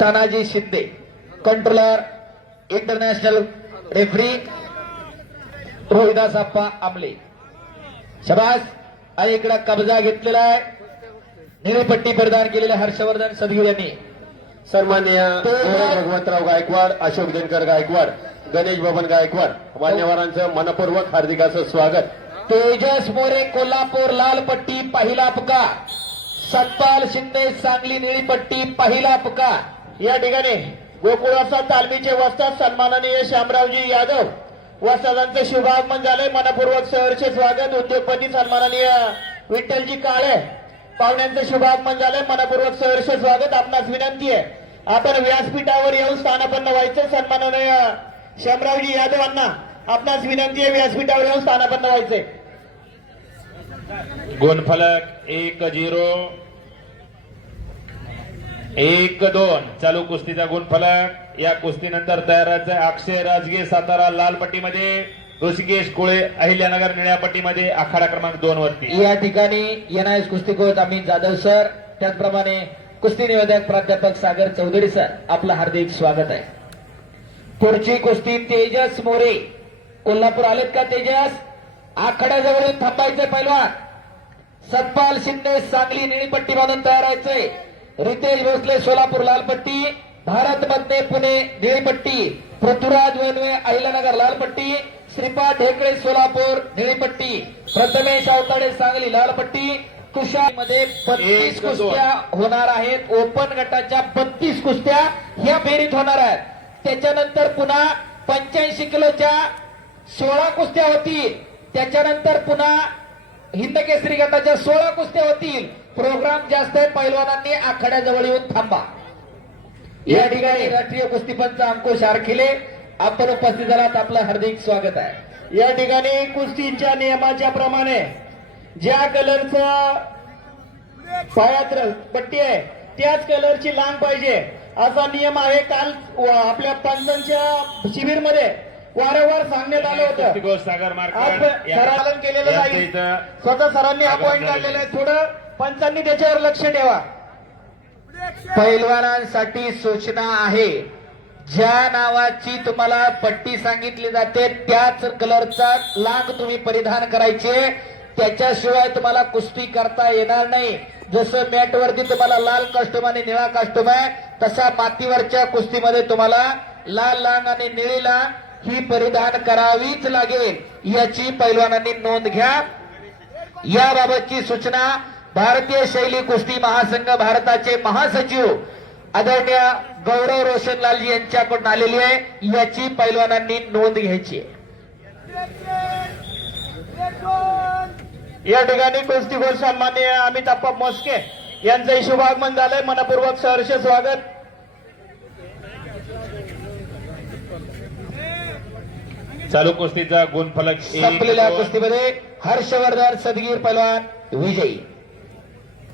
Tanaji Shinde controller, international referee Rohidas Appa Amle. शबास. आणि इकडे कब्जा घेतलेला आहे, निळीपट्टी प्रदान केलेले हर्षवर्धन सदगीर यांनी. सन्माननीय भगवंतराव गायकवाड, अशोक दिनकर गायकवाड, गणेश बबन गायकवाड मान्यवरांचं मनपूर्वक हार्दिक असं स्वागत. तेजस मोरे कोल्हापूर लाल पट्टी पहिला पुकार, सतपाल शिंदे सांगली निळी पट्टी पहिला पुकार. या ठिकाणी गोकुळाचा तालमीचे वस्ताद सन्माननीय श्यामरावजी यादव वस्तादांचे शुभागमन झाले. मनपूर्वक सहर्ष स्वागत. उद्योगपती सन्माननीय विठ्ठलजी काळे पाहुण्यांचे शुभागमन झाले. मनपूर्वक सहर्ष स्वागत. आपणास विनंती आहे आपण व्यासपीठावर येऊन स्थानापन्न व्हायचे. सन्माननीय श्यामरावजी यादव यांना आपणास विनंती आहे व्यासपीठावर येऊन स्थानापन्न व्हायचे. गुणफलक 1-0 1-2 चालू कुस्तीचा गुणफलक. या कुस्तीनंतर तयार अक्षय राजगे सातारा लाल पट्टीमध्ये, ऋषिकेश कोळे अहिल्यानगर निळ्या पट्टीमध्ये आखाडा क्रमांक 2 वरती. या ठिकाणी एनआयएस कुस्तीकोच अमित जाधव सर, त्याचप्रमाणे कुस्ती निवेदक प्राध्यापक सागर चौधरी सर, आपलं हार्दिक स्वागत आहे. पुढची कुस्ती तेजस मोरे कोल्हापूर आलेत का तेजस? आखाड्याजवळ थांबायचंय पहिलवान. सतपाल शिंदे सांगली निळी पट्टी बांधून तयार व्हायचंय. रितेश भोसले सोलापूर लाल पट्टी, भारत मधने पुणे निळी पट्टी, पृथ्वीराज वनवे अहिल्यानगर लाल पट्टी, श्रीपाद ढेकळे सोलापूर निळी पट्टी, प्रथमेश अवताडे सांगली लाल पट्टी. तुषार मध्ये 32 कुस्त्या होणार आहेत. ओपन गटाच्या 32 कुस्त्या ह्या फेरीत होणार आहेत. त्याच्यानंतर पुन्हा 85 किलोच्या 16 कुस्त्या होतील. त्याच्यानंतर पुन्हा हिंद केसरी गटाच्या 16 कुस्त्या होतील. प्रोग्राम जास्त आहे. पैलवानांनी आखाड्याजवळ येऊन थांबा. या ठिकाणी राष्ट्रीय कुस्तीपंच अंकुश आरखिले आपण उपस्थित झालात, आपलं हार्दिक स्वागत आहे. या ठिकाणी कुस्तीच्या नियमाच्या प्रमाणे ज्या कलरचं पायात पट्टी आहे त्याच कलरची लांब पाहिजे असा नियम आहे. काल आपल्या पंचांच्या शिबिरमध्ये वारंवार सांगण्यात आलं होतं. सागर पालन केलेलं नाही. स्वतः सरांनी हा पॉईंट काढलेला आहे. थोडं पंचांनी त्याच्यावर लक्ष ठेवा. पैलवानांसाठी सूचना आहे, ज्या नावाची तुम्हाला पट्टी सांगितली जाते त्याच कलरचा लांग तुम्ही परिधान करायचे. त्याच्याशिवाय तुम्हाला कुस्ती करता येणार नाही. जसं मॅटवरती तुम्हाला लाल कास्ट्यूम आणि निळा कास्ट्यूम आहे, तसा मातीवरच्या कुस्तीमध्ये तुम्हाला लाल लांग आणि निळी लांग ही परिधान करावीच लागेल. याची पैलवानांनी नोंद घ्या. याबाबतची सूचना भारतीय शैली कुस्ती महासंघ भारताचे महासचिव आदरणीय गौरव रोशनलालजी यांच्याकडून आलेली आहे. याची पैलवानांनी नोंद घ्यायची. या ठिकाणी कुस्तीगोल सन्माननीय अमित आप्पा मोस्के यांचं शुभागमन झालंय. मनपूर्वक सहर्ष स्वागत. चालू कुस्तीचा गुणफलक संपलेल्या कुस्तीमध्ये हर्षवर्धन सदगीर पैलवान विजयी.